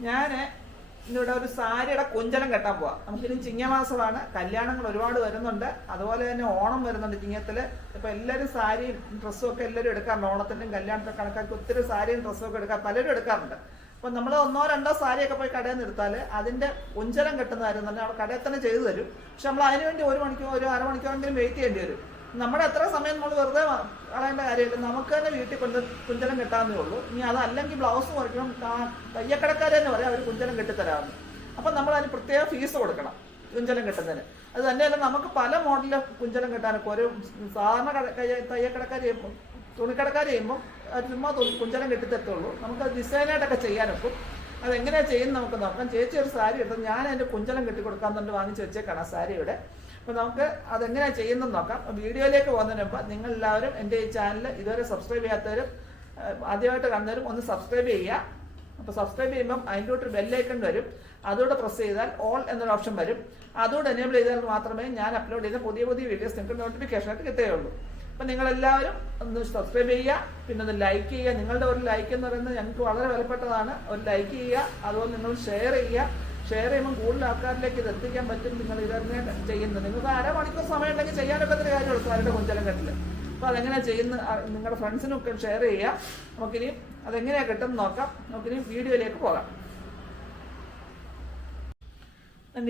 ഞാൻ ഇന്നിവിടെ ഒരു സാരിയുടെ കൊഞ്ചലം കെട്ടാൻ പോവാം. നമുക്കിനി ചിങ്ങമാസമാണ്. കല്യാണങ്ങൾ ഒരുപാട് വരുന്നുണ്ട്. അതുപോലെ തന്നെ ഓണം വരുന്നുണ്ട് ചിങ്ങത്തിൽ ഇപ്പം എല്ലാവരും സാരിയും ഡ്രസ്സും ഒക്കെ എല്ലാവരും എടുക്കാറുണ്ട്. ഓണത്തിന്റെയും കല്യാണത്തിന്റെ കണക്കാക്കി ഒത്തിരി സാരിയും ഡ്രസ്സും ഒക്കെ എടുക്കാൻ പലരും എടുക്കാറുണ്ട്. അപ്പം നമ്മൾ ഒന്നോ രണ്ടോ സാരിയൊക്കെ പോയി കടയിൽ നിന്ന് എടുത്താൽ അതിന്റെ കൊഞ്ചലം കെട്ടുന്ന കാര്യം തന്നെ അവിടെ കടയിൽ തന്നെ ചെയ്തു തരും. പക്ഷെ നമ്മൾ അതിനുവേണ്ടി ഒരു മണിക്കൂർ ഒരു അരമണിക്കൂറെങ്കിലും വെയിറ്റ് ചെയ്യേണ്ടി വരും. നമ്മുടെ എത്ര സമയം നമ്മൾ വെറുതെ കളയേണ്ട കാര്യമില്ല. നമുക്ക് തന്നെ വീട്ടിൽ കൊണ്ട് കുഞ്ചലം കിട്ടാമെന്നേ ഉള്ളൂ. ഇനി അതല്ലെങ്കിൽ ബ്ലൗസ് മുറിക്കണം തയ്യക്കടക്കാരെന്ന് പറയാം. അവർ കുഞ്ചലം കെട്ടിത്തരാമെന്ന്. അപ്പം നമ്മൾ അതിന് പ്രത്യേക ഫീസ് കൊടുക്കണം കുഞ്ചലം കിട്ടുന്നതിന്. അത് തന്നെയല്ല നമുക്ക് പല മോഡലിൽ കുഞ്ചലം കിട്ടാനൊക്കെ ഒരു സാധാരണ തയ്യക്കടക്കാർ ചെയ്യുമ്പോൾ തുണിക്കടക്കാർ ചെയ്യുമ്പോൾ ചുമ്മാ തുണി- കുഞ്ചലം കെട്ടിത്തരത്തുള്ളൂ. നമുക്ക് ഡിസൈനായിട്ടൊക്കെ ചെയ്യാനൊക്കും. അതെങ്ങനെയാണ് ചെയ്യുന്നത് നമുക്ക് നോക്കാം. ചേച്ചി ഒരു സാരി എടുത്ത് ഞാൻ അതിന്റെ കുഞ്ചലം കെട്ടി കൊടുക്കാൻ തന്നെ വാങ്ങിച്ച് വെച്ചേക്കാണ് ആ സാരിയുടെ അപ്പോൾ നമുക്ക് അതെങ്ങനെയാണ് ചെയ്യുന്നത് നോക്കാം. വീഡിയോയിലേക്ക് പോകുന്നതിന് മുമ്പ് നിങ്ങൾ എല്ലാവരും എന്റെ ഈ ചാനൽ ഇതുവരെ സബ്സ്ക്രൈബ് ചെയ്യാത്തവരും ആദ്യമായിട്ട് കണ്ടവരും ഒന്ന് സബ്സ്ക്രൈബ് ചെയ്യുക. അപ്പോൾ സബ്സ്ക്രൈബ് ചെയ്യുമ്പം അതിന്റെ കൂട്ട് ബെല്ലൈക്കൺ വരും. അതുകൂടെ പ്രസ് ചെയ്താൽ ഓൾ എന്നൊരു ഓപ്ഷൻ വരും. അതുകൂടെ എനേബിൾ ചെയ്താൽ മാത്രമേ ഞാൻ അപ്ലോഡ് ചെയ്ത പുതിയ പുതിയ വീഡിയോസ് നിങ്ങൾക്ക് നോട്ടിഫിക്കേഷനായിട്ട് കിട്ടുകയുള്ളൂ. അപ്പം നിങ്ങളെല്ലാവരും ഒന്ന് സബ്സ്ക്രൈബ് ചെയ്യുക പിന്നെ ഒന്ന് ലൈക്ക് ചെയ്യുക. നിങ്ങളുടെ ഒരു ലൈക്ക് എന്ന് പറയുന്നത് ഞങ്ങൾക്ക് വളരെ വിലപ്പെട്ടതാണ്. ഒരു ലൈക്ക് ചെയ്യുക അതുപോലെ നിങ്ങൾ ഷെയർ ചെയ്യുക. ഷെയർ ചെയ്യുമ്പോൾ കൂടുതൽ ആൾക്കാരിലേക്ക് ഇത് എത്തിക്കാൻ പറ്റും നിങ്ങൾ ഇത് തന്നെ ചെയ്യുന്നത്. നിങ്ങൾക്ക് അരമണിക്കൂർ സമയം ഉണ്ടെങ്കിൽ ചെയ്യാനൊക്കെ ഒത്തിരി കാര്യമുള്ളൂ സാറിന്റെ കൊഞ്ചലം കെട്ടിൽ അപ്പോൾ അതെങ്ങനെ ചെയ്യുന്ന നിങ്ങളുടെ ഫ്രണ്ട്സിനൊക്കെ ഷെയർ ചെയ്യുക. നമുക്കിനി അതെങ്ങനെയാണ് കിട്ടും നോക്കാം. നമുക്കിനി വീഡിയോയിലേക്ക് പോകാം.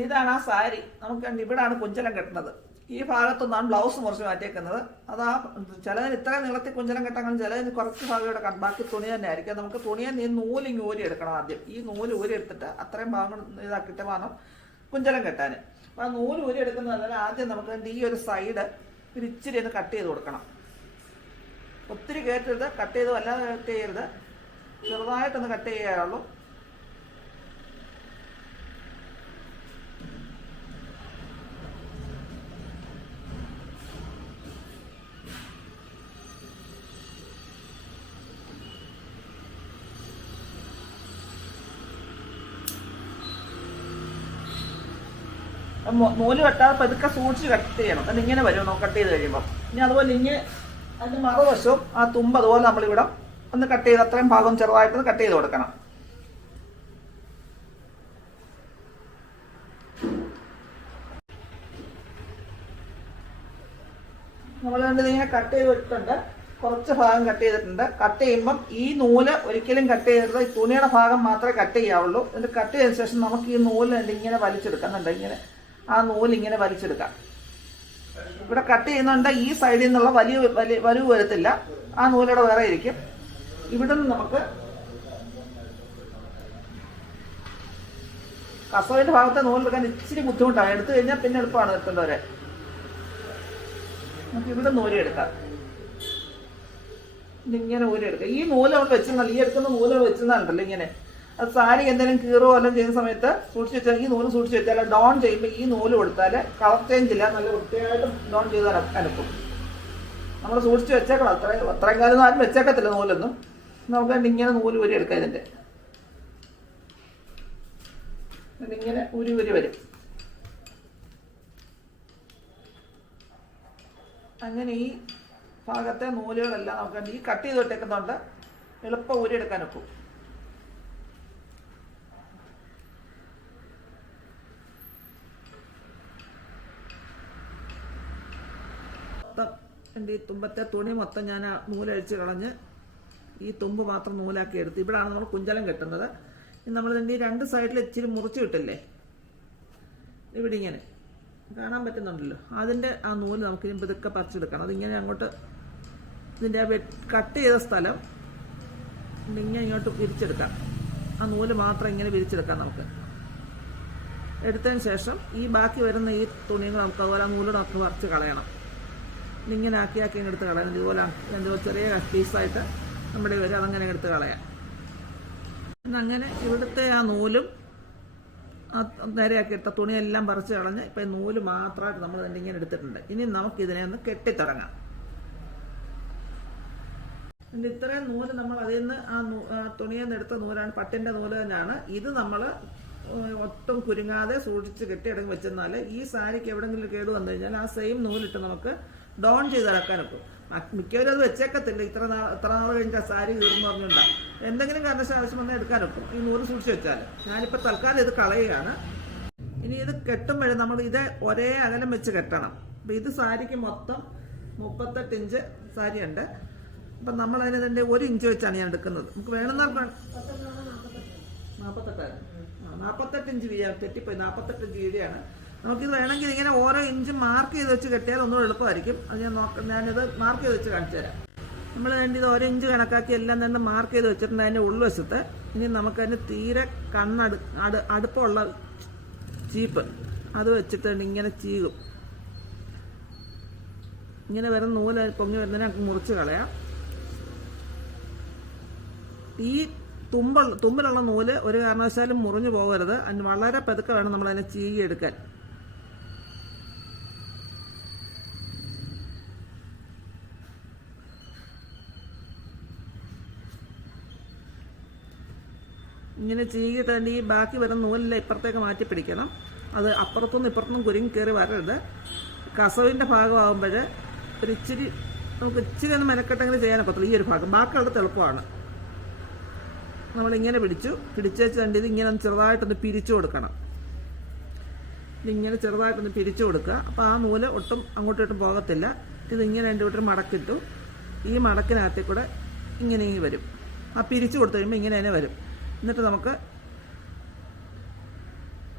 ഇതാണ് ആ സാരി. നമുക്ക് ഇവിടാണ് കുഞ്ചലം കെട്ടുന്നത്. ഈ ഭാഗത്തൊന്നാണ് ബ്ലൗസ് മുറിച്ച് മാറ്റിയേക്കുന്നത്. അത് ആ ചിലതിന് ഇത്രയും നീളത്തിൽ കുഞ്ചനം കെട്ടാൻ ചിലതിന് കുറച്ച് ഭാഗം ഇവിടെ ബാക്കി തുണി തന്നെ ആയിരിക്കും. നമുക്ക് തുണിയെ നീ നൂൽ ഇങ്ങ് ഊരി എടുക്കണം ആദ്യം. ഈ നൂൽ ഊരി എടുത്തിട്ട് അത്രയും ഭാഗം ഇതാക്കിയിട്ട് വേണം കുഞ്ചലം കെട്ടാൻ അപ്പോൾ ആ നൂൽ ഊരി എടുക്കുന്നതല്ല ആദ്യം നമുക്ക് അതിന്റെ ഈ ഒരു സൈഡ് ഒരു ഇച്ചിരി ഒന്ന് കട്ട് ചെയ്ത് കൊടുക്കണം. ഒത്തിരി കയറ്റരുത് കട്ട് ചെയ്ത് വല്ലാതെ കട്ട് ചെയ്യരുത്. ചെറുതായിട്ടൊന്ന് കട്ട് ചെയ്യാറുള്ളൂ നൂൽ വെട്ടാതെ പതുക്കെ സൂക്ഷിച്ച് കട്ട് ചെയ്യണം. അത് ഇങ്ങനെ വരും കട്ട് ചെയ്ത് കഴിയുമ്പോൾ ഇനി അതുപോലെ ഇങ്ങനെ അതിന്റെ മറുവശവും ആ തുമ്പ് അതുപോലെ നമ്മളിവിടെ ഒന്ന് കട്ട് ചെയ്ത് അത്രയും ഭാഗം ചെറുതായിട്ട് കട്ട് ചെയ്ത് കൊടുക്കണം. നമ്മൾ കണ്ടത് ഇങ്ങനെ കട്ട് ചെയ്തിട്ടുണ്ട് കുറച്ച് ഭാഗം കട്ട് ചെയ്തിട്ടുണ്ട്. കട്ട് ചെയ്യുമ്പം ഈ നൂൽ ഒരിക്കലും കട്ട് ചെയ്തിട്ട് ഈ തുണിയുടെ ഭാഗം മാത്രമേ കട്ട് ചെയ്യാവുള്ളൂ. എന്നിട്ട് കട്ട് ചെയ്തതിന് ശേഷം നമുക്ക് ഈ നൂൽ ഇങ്ങനെ വലിച്ചെടുക്കുന്നുണ്ട്. ഇങ്ങനെ ആ നൂൽ ഇങ്ങനെ വലിച്ചെടുക്കാം. ഇവിടെ കട്ട് ചെയ്യുന്നുണ്ട്. ഈ സൈഡിൽ നിന്നുള്ള വലിയ വലിയ വലിവ് വരത്തില്ല. ആ നൂലിവിടെ വേറെ ഇരിക്കും. ഇവിടെ നിന്ന് നമുക്ക് കസവിന്റെ ഭാഗത്തെ നൂലെടുക്കാൻ ഇച്ചിരി ബുദ്ധിമുട്ടാണ്. എടുത്തു കഴിഞ്ഞാൽ പിന്നെ എളുപ്പമാണ് എടുക്കേണ്ടവരെ നമുക്ക് ഇവിടെ നൂൽ എടുക്കാം. ഇതിങ്ങനെ ഊരി എടുക്കാം. ഈ നൂൽ നമ്മൾ വെച്ചിരുന്നല്ല ഈ എടുക്കുന്ന നൂൽ വെച്ചിരുന്നുണ്ടല്ലോ ഇങ്ങനെ? സാരി എന്തെങ്കിലും കീറോ വല്ലതും ചെയ്യുന്ന സമയത്ത് സൂക്ഷിച്ച് വെച്ചാൽ ഈ നൂൽ സൂക്ഷിച്ച് വെച്ചാൽ ഡോൺ ചെയ്യുമ്പോൾ ഈ നൂൽ കൊടുത്താൽ കളർ ചേഞ്ച് ഇല്ല നല്ല വൃത്തിയായിട്ട് ഡോൺ ചെയ്ത് അന- അനക്കും നമ്മൾ സൂക്ഷിച്ച് വെച്ചേക്കണം. അത്രയും അത്രയും കാലം ആരും വെച്ചേക്കത്തില്ല നൂലൊന്നും. നമുക്ക് ഇങ്ങനെ നൂൽ ഊരി എടുക്കാം ഇതിന്റെ ഇതിങ്ങനെ ഉരി ഉരി വരും. അങ്ങനെ ഈ ഭാഗത്തെ നൂലുകളെല്ലാം നമുക്ക് ഈ കട്ട് ചെയ്ത് വിട്ടേക്കുന്നതുകൊണ്ട് എളുപ്പം ഊരിയെടുക്കാൻ ഒക്കും. മൊത്തം എന്റെ ഈ തുമ്പത്തെ തുണി മൊത്തം ഞാൻ ആ നൂലഴിച്ച് കളഞ്ഞ് ഈ തുമ്പ് മാത്രം നൂലാക്കി എടുത്ത്. ഇവിടെയാണ് നമ്മൾ കുഞ്ചലം കെട്ടുന്നത്. നമ്മൾ ഇതിന്റെ ഈ രണ്ട് സൈഡിൽ ഇച്ചിരി മുറിച്ച് കിട്ടില്ലേ ഇവിടെ ഇങ്ങനെ. കാണാൻ പറ്റുന്നുണ്ടല്ലോ. അതിന്റെ ആ നൂൽ നമുക്ക് ഇനി ഇതൊക്കെ പറിച്ചെടുക്കണം. അതിങ്ങനെ അങ്ങോട്ട് ഇതിന്റെ ആ കട്ട് ചെയ്ത സ്ഥലം ഇങ്ങനെ ഇങ്ങോട്ട് വിരിച്ചെടുക്കാം. ആ നൂൽ മാത്രം ഇങ്ങനെ വിരിച്ചെടുക്കാം നമുക്ക്. എടുത്തതിന് ശേഷം ഈ ബാക്കി വരുന്ന ഈ തുണികൾ നമുക്ക് അതുപോലെ ആ നൂൽ നമുക്ക് പറിച്ച് കളയണം. ഇങ്ങനെ ആക്കി ആക്കി എടുത്ത് കളയാം. ഇതുപോലെ ഇതുപോലെ ചെറിയ പീസായിട്ട് നമ്മുടെ വരും അതങ്ങനെ എടുത്ത് കളയാം. അങ്ങനെ ഇവിടുത്തെ ആ നൂലും ആ നേരെയാക്കി എടുത്ത തുണിയെല്ലാം പറിച്ച് കളഞ്ഞ് ഇപ്പം നൂൽ മാത്രമായിട്ട് നമ്മൾ ഇങ്ങനെ എടുത്തിട്ടുണ്ട്. ഇനി നമുക്ക് ഇതിനെ ഒന്ന് കെട്ടിത്തുടങ്ങാം. ഇതിന്റെ ഇത്രയും നൂൽ നമ്മൾ അതിൽ നിന്ന് ആ തുണിയിൽ നിന്ന് എടുത്ത നൂലാണ് പട്ടിന്റെ നൂൽ തന്നെയാണ്. ഇത് നമ്മൾ ഒട്ടും കുരുങ്ങാതെ സൂക്ഷിച്ച് കെട്ടിയടങ്ങി വെച്ചെന്നാൽ ഈ സാരിക്ക് എവിടെയെങ്കിലും കേട് വന്നു കഴിഞ്ഞാൽ ആ സെയിം നൂലിട്ട് നമുക്ക് ഡോൺ ചെയ്ത് ഇറക്കാൻ ഒക്കും. മിക്കവരും അത് വെച്ചേക്കത്തില്ല. ഇത്ര നാൾ ഇത്ര നാൾ കഴിഞ്ഞിട്ട് സാരി കീറുന്നു പറഞ്ഞുകൊണ്ടാണ് എന്തെങ്കിലും കാരണവശാൽ ആവശ്യം വന്നാൽ എടുക്കാനൊക്കും ഈ നൂറ് സൂക്ഷിച്ച് വെച്ചാൽ ഞാനിപ്പോൾ തൽക്കാലം ഇത് കളയുകയാണ്. ഇനി ഇത് കെട്ടുമ്പോഴും നമ്മൾ ഇത് ഒരേ അകലം വെച്ച് കെട്ടണം. അപ്പം ഇത് സാരിക്ക് മൊത്തം മുപ്പത്തെട്ട് ഇഞ്ച് സാരി ഉണ്ട് അപ്പം നമ്മൾ അതിനെ ഒരു ഇഞ്ച് വെച്ചാണ് ഞാൻ എടുക്കുന്നത്. നമുക്ക് വേണമെന്നാൽ നാൽപ്പത്തെട്ടായിരുന്നു നാൽപ്പത്തെട്ട് ഇഞ്ച് വീഴാൻ തെറ്റിപ്പോയി. നാൽപ്പത്തെട്ട് ഇഞ്ച് വീഴാണ്. നമുക്കിത് വേണമെങ്കിൽ ഇങ്ങനെ ഓരോ ഇഞ്ച് മാർക്ക് ചെയ്ത് വെച്ച് കെട്ടിയാൽ ഒന്നും എളുപ്പമായിരിക്കും. അത് ഞാൻ നോക്ക ഞാനിത് മാർക്ക് ചെയ്ത് വെച്ച് കാണിച്ചു തരാം. നമ്മൾ വേണ്ടി ഇത് ഓരോ ഇഞ്ച് കണക്കാക്കി എല്ലാം തന്നെ മാർക്ക് ചെയ്ത് വെച്ചിട്ടുണ്ട് അതിന്റെ ഉൾവശത്ത്. ഇനി നമുക്കതിന് തീരെ കണ്ണടു അടു അടുപ്പമുള്ള ചീപ്പ് അത് വെച്ചിട്ട് ഇങ്ങനെ ചീകും. ഇങ്ങനെ വരുന്ന നൂൽ പൊങ്ങി വരുന്നതിനെ മുറിച്ച് കളയാം. ഈ തുമ്പ തുമ്പിലുള്ള നൂൽ ഒരു കാരണവശാലും മുറിഞ്ഞു പോകരുത്. അതിന് വളരെ പതുക്കെ വേണം നമ്മൾ അതിനെ ഇങ്ങനെ ചീകിയിട്ട് തന്നെ ഈ ബാക്കി വരുന്ന നൂലിലെ ഇപ്പുറത്തേക്ക് മാറ്റി പിടിക്കണം. അത് അപ്പുറത്തുനിന്ന് ഇപ്പുറത്തുനിന്നും കുരുങ്ങി കയറി വരരുത്. കസവിന്റെ ഭാഗമാകുമ്പോൾ ഒരു ഇച്ചിരി നമുക്ക് ഇച്ചിരി ഒന്ന് മെനക്കെട്ടെങ്കിലും ചെയ്യാനൊക്കത്തുള്ളൂ ഈ ഒരു ഭാഗം. ബാക്കിയുള്ളത് എളുപ്പമാണ്. നമ്മളിങ്ങനെ പിടിച്ചു. പിടിച്ചേച്ച് കണ്ട് ഇത് ഇങ്ങനെ ഒന്ന് ചെറുതായിട്ടൊന്ന് പിരിച്ചു കൊടുക്കണം. ഇതിങ്ങനെ ചെറുതായിട്ടൊന്ന് പിരിച്ചു കൊടുക്കുക. അപ്പോൾ ആ നൂൽ ഒട്ടും അങ്ങോട്ടും ഇട്ടും പോകത്തില്ല. ഇതിങ്ങനെ രണ്ട് കൂട്ടർ മടക്കിട്ടു. ഈ മടക്കിനകത്തേക്കൂടെ ഇങ്ങനെ വരും. ആ പിരിച്ചു കൊടുത്തു കഴിയുമ്പോൾ ഇങ്ങനെ തന്നെ വരും. എന്നിട്ട് നമുക്ക്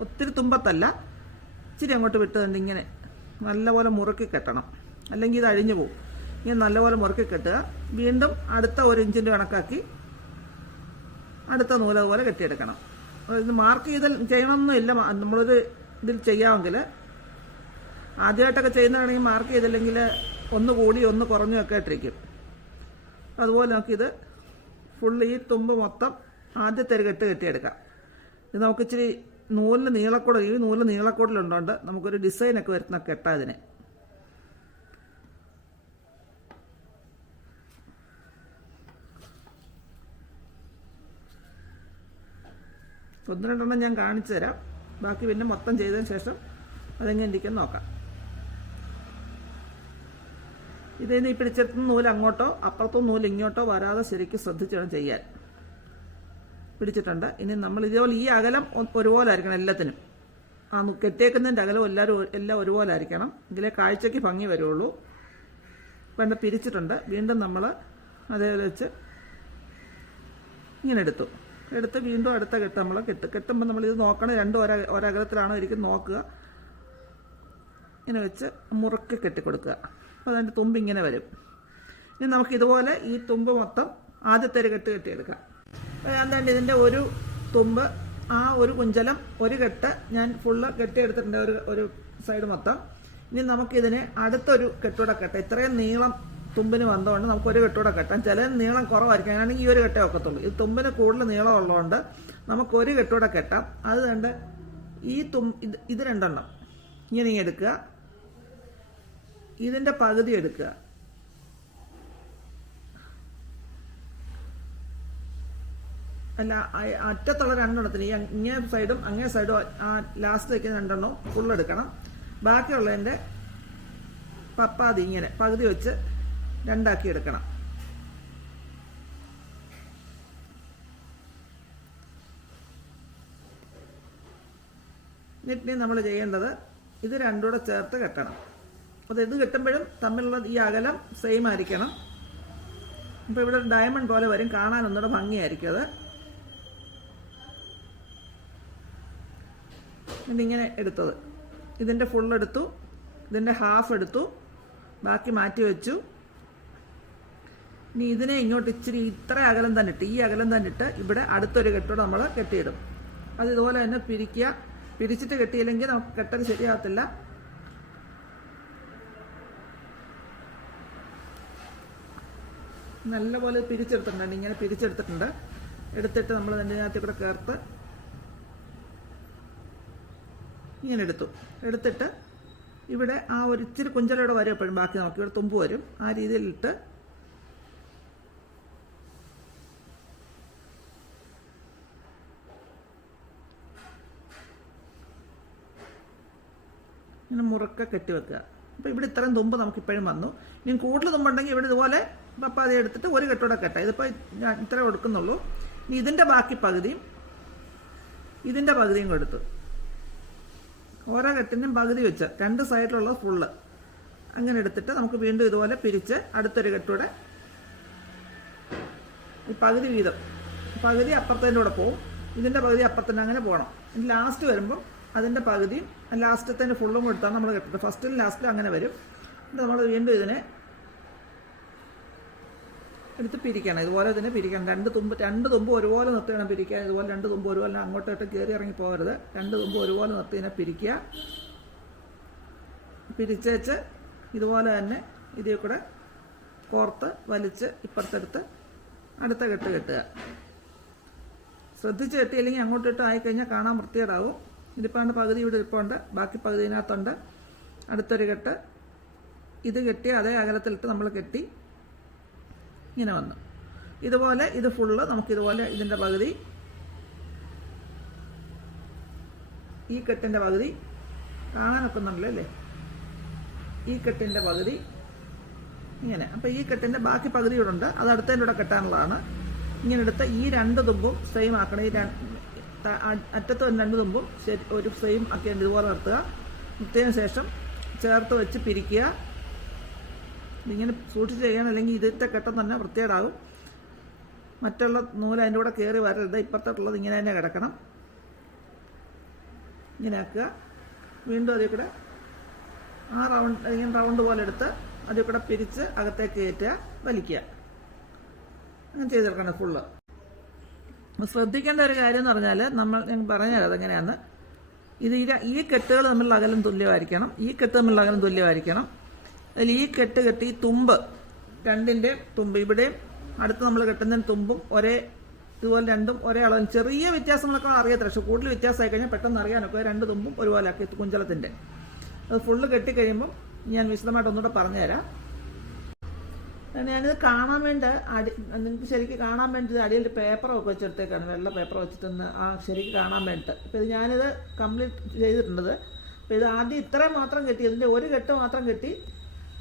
ഒത്തിരി തുമ്പത്തല്ല ഇച്ചിരി അങ്ങോട്ട് വിട്ട് തന്നെ ഇങ്ങനെ നല്ലപോലെ മുറുക്കി കെട്ടണം. അല്ലെങ്കിൽ ഇത് അഴിഞ്ഞു പോകും ഇങ്ങനെ നല്ലപോലെ മുറുക്കി കെട്ടുക. വീണ്ടും അടുത്ത ഒരു ഇഞ്ചിന്റെ കണക്കാക്കി അടുത്ത നൂല പോലെ കെട്ടിയെടുക്കണം. ഇത് മാർക്ക് ചെയ്ത് ചെയ്യണമെന്നില്ല നമ്മളൊരു ഇതിൽ ചെയ്യാമെങ്കിൽ ആദ്യമായിട്ടൊക്കെ ചെയ്യുന്നതാണെങ്കിൽ മാർക്ക് ചെയ്തില്ലെങ്കിൽ ഒന്ന് കൂടി ഒന്ന് കുറഞ്ഞൊക്കെ ഇട്ടിരിക്കും. അതുപോലെ നമുക്കിത് ഫുള്ള് ഈ തുമ്പ് മൊത്തം ആദ്യത്തെ ഒരു കെട്ട് കെട്ടിയെടുക്കാം. ഇത് നമുക്ക് ഇച്ചിരി നൂലിന് നീളക്കൂടൽ ഈ നൂൽ നീളക്കൂടലുണ്ടോണ്ട് നമുക്കൊരു ഡിസൈനൊക്കെ വരുന്ന കെട്ടാ ഇതിന്. ഒന്ന് രണ്ടെണ്ണം ഞാൻ കാണിച്ചു തരാം. ബാക്കി പിന്നെ മൊത്തം ചെയ്തതിന് ശേഷം അതെങ്ങനെ ഇരിക്കും നോക്കാം. ഇതിന് ഈ പിടിച്ചെടുത്ത നൂൽ അങ്ങോട്ടോ അപ്പുറത്തും നൂൽ ഇങ്ങോട്ടോ വരാതെ ശരിക്കും ശ്രദ്ധിച്ചാണ് ചെയ്യാൻ. പിടിച്ചിട്ടുണ്ട്. ഇനി നമ്മൾ ഇതേപോലെ ഈ അകലം ഒരുപോലെ ആയിരിക്കണം എല്ലാത്തിനും. ആ കെട്ടിയേക്കുന്നതിന്റെ അകലം എല്ലാവരും എല്ലാം ഒരുപോലെ ആയിരിക്കണം. ഇതിലെ കാഴ്ചയ്ക്ക് ഭംഗി വരുള്ളൂ. വേണ്ട പിരിച്ചിട്ടുണ്ട്. വീണ്ടും നമ്മൾ അതേപോലെ വെച്ച് ഇങ്ങനെ എടുത്തു. എടുത്ത് വീണ്ടും അടുത്ത കെട്ട് നമ്മൾ കെട്ട് കെട്ടുമ്പോൾ നമ്മൾ ഇത് നോക്കണം രണ്ടും ഒര ഒരകലത്തിലാണോ ഇരിക്കും നോക്കുക. ഇങ്ങനെ വെച്ച് മുറുക്കി കെട്ടിക്കൊടുക്കുക. അപ്പോൾ അതിന്റെ തുമ്പ് ഇങ്ങനെ വരും. ഇനി നമുക്ക് ഇതുപോലെ ഈ തുമ്പ് മൊത്തം ആദ്യത്തെ ഒരു കെട്ട് കെട്ടിയെടുക്കാം. ഞാൻ ഇതിന്റെ ഒരു തുമ്പ് ആ ഒരു കുഞ്ചലം ഒരു കെട്ട് ഞാൻ ഫുള്ള് കെട്ടിയെടുത്തിട്ടുണ്ട് ഒരു ഒരു സൈഡ് മൊത്തം. ഇനി നമുക്കിതിന് അടുത്തൊരു കെട്ടൂടെ കെട്ടാം. ഇത്രയും നീളം തുമ്പിന് വന്നതുകൊണ്ട് നമുക്ക് ഒരു കെട്ടൂടെ കെട്ടാം. ചില നീളം കുറവായിരിക്കും. അങ്ങനെയാണെങ്കിൽ ഈ ഒരു കെട്ടേ ഒക്കത്തുള്ളൂ ഇത് തുമ്പിന് കൂടുതൽ നീളം ഉള്ളതുകൊണ്ട് നമുക്ക് ഒരു കെട്ടൂടെ കെട്ടാം. അത് കണ്ട് ഈ തുമ്പ് ഇത് ഇത് രണ്ടെണ്ണം. ഇങ്ങനെ ഇങ്ങ് എടുക്കുക. ഇതിന്റെ പകുതി എടുക്കുക. അല്ല അറ്റത്തുള്ള രണ്ടെണ്ണത്തിന് ഈ ഇങ്ങേ സൈഡും അങ്ങേ സൈഡും ആ ലാസ്റ്റ് വയ്ക്കുന്ന രണ്ടെണ്ണവും ഫുൾ എടുക്കണം. ബാക്കിയുള്ളതിന്റെ പപ്പാതി ഇങ്ങനെ പകുതി വെച്ച് രണ്ടാക്കി എടുക്കണം. എന്നിട്ട് നമ്മൾ ചെയ്യേണ്ടത് ഇത് രണ്ടുകൂടെ ചേർത്ത് കെട്ടണം. അപ്പോൾ ഇത് കെട്ടുമ്പോഴും തമ്മിലുള്ള ഈ അകലം സെയിം ആയിരിക്കണം. അപ്പോൾ ഇവിടെ ഡയമണ്ട് പോലെ വരും കാണാൻ ഒന്നുകൂടെ ഭംഗിയായിരിക്കും അത്. ഇതിങ്ങനെ എടുത്തത്. ഇതിന്റെ ഫുൾ എടുത്തു. ഇതിന്റെ ഹാഫ് എടുത്തു. ബാക്കി മാറ്റി വെച്ചു. ഇനി ഇതിനെ ഇങ്ങോട്ട് ഇച്ചിരി ഇത്ര അകലം തന്നെ ഇട്ട് ഈ അകലം തന്നെ ഇട്ട് ഇവിടെ അടുത്തൊരു കെട്ടോട് നമ്മൾ കെട്ടിയിടും. അത് ഇതുപോലെ തന്നെ പിരിക്കുക. പിരിച്ചിട്ട് കെട്ടിയില്ലെങ്കിൽ നമുക്ക് കെട്ടൽ ശരിയാകത്തില്ല നല്ലപോലെ പിരിച്ചെടുത്തിട്ടുണ്ട്. ഇങ്ങനെ പിരിച്ചെടുത്തിട്ടുണ്ട്. എടുത്തിട്ട് നമ്മൾ അതിന്റെ അകത്ത് കൂടെ ചേർത്ത് ഇങ്ങനെ എടുത്തു. എടുത്തിട്ട് ഇവിടെ ആ ഒരു ഇച്ചിരി കുഞ്ചലയുടെ വരും എപ്പോഴും ബാക്കി നമുക്ക് ഇവിടെ തുമ്പ് വരും. ആ രീതിയിലിട്ട് ഇങ്ങനെ മുറക്കെ കെട്ടി വെക്കുക. അപ്പോൾ ഇവിടെ ഇത്രയും തുമ്പ് നമുക്ക് ഇപ്പോഴും വന്നു. ഇനി കൂടുതൽ തുമ്പുണ്ടെങ്കിൽ ഇവിടെ ഇതുപോലെ അപ്പം അപ്പോൾ അത് എടുത്തിട്ട് ഒരു കെട്ടോടെ കെട്ടാം. ഇതിപ്പോൾ ഞാൻ ഇത്രയും കൊടുക്കുന്നുള്ളൂ. ഇനി ഇതിന്റെ ബാക്കി പകുതിയും ഇതിന്റെ പകുതിയും കൊടുത്തു. ഓരോ കെട്ടിനും പകുതി വെച്ച് രണ്ട് സൈഡിലുള്ളത് ഫുള്ള് അങ്ങനെ എടുത്തിട്ട് നമുക്ക് വീണ്ടും ഇതുപോലെ പിരിച്ച് അടുത്തൊരു കെട്ടൂടെ ഈ പകുതി വീതം. പകുതി അപ്പുറത്തതിന്റെ കൂടെ പോവും. ഇതിന്റെ പകുതി അപ്പുറത്തന്നെ അങ്ങനെ പോകണം. ലാസ്റ്റ് വരുമ്പം അതിന്റെ പകുതിയും ലാസ്റ്റത്തേന്റെ ഫുള്ളും കൊടുത്താണ് നമ്മൾ കെട്ടുന്നത് ഫസ്റ്റിലും ലാസ്റ്റിലും അങ്ങനെ വരും. എന്നിട്ട് നമ്മൾ വീണ്ടും ഇതിനെ എടുത്ത് പിരിക്കണം. ഇതുപോലെ തന്നെ പിരിക്കണം. രണ്ട് തുമ്പ് രണ്ട് തുമ്പ് ഒരുപോലെ നിർത്തി വേണം പിരിക്കാൻ. ഇതുപോലെ രണ്ട് തുമ്പ് ഒരുപോലെ അങ്ങോട്ടോട്ട് കയറി ഇറങ്ങി പോകരുത്. രണ്ട് തുമ്പ് ഒരുപോലെ നിർത്തി ഇതിനെ പിരിക്കുക. പിരിച്ചേച്ച് ഇതുപോലെ തന്നെ ഇതിൽ കൂടെ കോർത്ത് വലിച്ച് ഇപ്പുറത്തെടുത്ത് അടുത്ത കെട്ട് കെട്ടുക. ശ്രദ്ധിച്ച് കെട്ടിയില്ലെങ്കിൽ അങ്ങോട്ടിട്ട് ആയിക്കഴിഞ്ഞാൽ കാണാൻ വൃത്തികേടാവും. ഇതിപ്പോൾ പകുതി ഇവിടെ ഇരിപ്പുണ്ട്. ബാക്കി പകുതി ഇതിനകത്തുണ്ട്. അടുത്തൊരു കെട്ട്. ഇത് കെട്ടി അതേ അകലത്തിലിട്ട് നമ്മൾ കെട്ടി ഇങ്ങനെ വന്നു. ഇതുപോലെ ഇത് ഫുള്ള് നമുക്കിതുപോലെ ഇതിന്റെ പകുതി ഈ കെട്ടിന്റെ പകുതി കാണാനൊക്കെ ഒന്നുമില്ല അല്ലേ? ഈ കെട്ടിന്റെ പകുതി ഇങ്ങനെ. അപ്പോൾ ഈ കെട്ടിന്റെ ബാക്കി പകുതി ഇവിടെ ഉണ്ട് അത് അടുത്തതിന്റെ കൂടെ കെട്ടാനുള്ളതാണ്. ഇങ്ങനെ എടുത്ത ഈ രണ്ട് തുമ്പും സെയിം ആക്കണം. ഈ അറ്റത്ത് രണ്ട് തുമ്പും ഒരു സെയിം ആക്കി ഇതുപോലെ നിർത്തുക. നിർത്തിയതിന് ശേഷം ചേർത്ത് വെച്ച് പിരിക്കുക. ഇതിങ്ങനെ സൂക്ഷിച്ച് ചെയ്യണം. അല്ലെങ്കിൽ ഇതിലത്തെ കെട്ടം തന്നെ വൃത്തികേടാകും. മറ്റുള്ള നൂൽ അതിന്റെ കൂടെ കയറി വരരുത്. ഇപ്പുറത്തോട്ടുള്ളത് ഇങ്ങനെ തന്നെ കിടക്കണം. ഇങ്ങനെ ആക്കുക. വീണ്ടും അതിൽ കൂടെ ആ റൗണ്ട് ഇങ്ങനെ റൗണ്ട് പോലെ എടുത്ത് അതിൽ കൂടെ പിരിച്ച് അകത്തേക്ക് കയറ്റുക വലിക്കുക. അങ്ങനെ ചെയ്തെടുക്കണം ഫുള്ള്. ശ്രദ്ധിക്കേണ്ട ഒരു കാര്യം എന്ന് പറഞ്ഞാൽ നമ്മൾ ഞാൻ പറഞ്ഞത് അതെങ്ങനെയാണ് ഇത് ഈ കെട്ടുകൾ തമ്മിലുള്ള അകലം തുല്യമായിരിക്കണം. ഈ കെട്ട് തമ്മിലുള്ള അകലം തുല്യമായിരിക്കണം. അതിൽ ഈ കെട്ട് കെട്ടി തുമ്പ് രണ്ടിന്റെ തുമ്പ്. ഇവിടെ അടുത്ത് നമ്മൾ കെട്ടുന്ന തുമ്പും ഒരേ ഇതുപോലെ രണ്ടും ഒരേ അളവിൽ. ചെറിയ വ്യത്യാസങ്ങളൊക്കെ അറിയത്തില്ല. പക്ഷെ കൂടുതൽ വ്യത്യാസമായി കഴിഞ്ഞാൽ പെട്ടെന്ന് അറിയാനൊക്കെ രണ്ട് തുമ്പും ഒരുപോലെ ആക്കി കുഞ്ചലത്തിന്റെ അത് ഫുള്ള് കെട്ടിക്കഴിയുമ്പം ഞാൻ വിശദമായിട്ട് ഒന്നുകൂടെ പറഞ്ഞുതരാം. ഞാനിത് കാണാൻ വേണ്ടി അടി നിങ്ങൾക്ക് ശരിക്കും കാണാൻ വേണ്ടി അടിയിൽ പേപ്പറൊക്കെ വെച്ചെടുത്തേക്കാണ്. വെള്ള പേപ്പർ വെച്ചിട്ടൊന്ന് ആ ശരിക്കും കാണാൻ വേണ്ടിയിട്ട് അപ്പോൾ ഇത് ഞാനിത് കംപ്ലീറ്റ് ചെയ്തിട്ടുണ്ടത്. അപ്പോൾ ഇത് ആദ്യം ഇത്രയും മാത്രം കെട്ടി ഇതിന്റെ ഒരു കെട്ട് മാത്രം കെട്ടി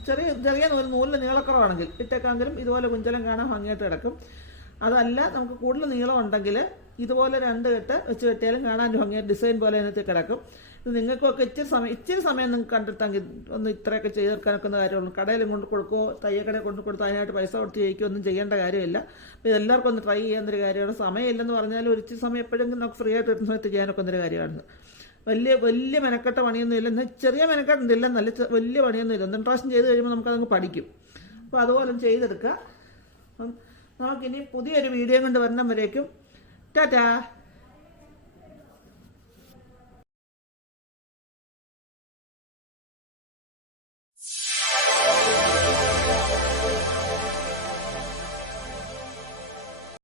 ചെറിയ ചെറിയ ഒരു നൂലിൽ നീളക്കുറവാണെങ്കിൽ ഇട്ടേക്കാങ്കിലും ഇതുപോലെ കുഞ്ചലം കാണാൻ ഭംഗിയായിട്ട് കിടക്കും. അതല്ല നമുക്ക് കൂടുതൽ നീളം ഉണ്ടെങ്കിൽ ഇതുപോലെ രണ്ട് കെട്ട് വെച്ച് കെട്ടിയാലും കാണാൻ ഭംഗിയായിട്ട് ഡിസൈൻ പോലെ അതിനകത്ത് കിടക്കും. ഇത് നിങ്ങൾക്കൊക്കെ ഇച്ചിരി സമയം ഇച്ചിരി സമയം നിങ്ങൾക്ക് കണ്ടെത്താമെങ്കിൽ ഒന്ന് ഇത്രയൊക്കെ ചെയ്ത് ഒന്ന് കാര്യമുള്ളൂ. കടയിൽ കൊണ്ട് കൊടുക്കുകയോ തയ്യക്കടയിൽ കൊണ്ട് കൊടുത്തോ അതിനായിട്ട് പൈസ കൊടുത്ത് ചെയ്യിക്കുകയോ ഒന്നും ചെയ്യേണ്ട കാര്യമില്ല. അപ്പോൾ ഇതെല്ലാവർക്കും ഒന്ന് ട്രൈ ചെയ്യാവുന്നൊരു കാര്യമാണ്. സമയമില്ലെന്ന് പറഞ്ഞാൽ ഒരു ഇച്ചിരി സമയം എപ്പോഴെങ്കിലും നമുക്ക് ഫ്രീ ആയിട്ട് കിട്ടുന്ന സമയത്ത് ചെയ്യാനൊക്കെ ഒന്നൊരു കാര്യമാണ്. വലിയ വലിയ മെനക്കെട്ട പണിയൊന്നും ഇല്ല. എന്നാൽ ചെറിയ മെനക്കെട്ടില്ല നല്ല വലിയ പണിയൊന്നും ഇല്ല. ഒന്നും പ്രാവശ്യം ചെയ്ത് കഴിയുമ്പോൾ നമുക്കതങ്ങ് പഠിക്കും. അപ്പോൾ അതുപോലെ ചെയ്തെടുക്കുക. അപ്പം നമുക്കിനി പുതിയൊരു വീഡിയോ കൊണ്ട് വരണം വരേക്കും ടാറ്റാ.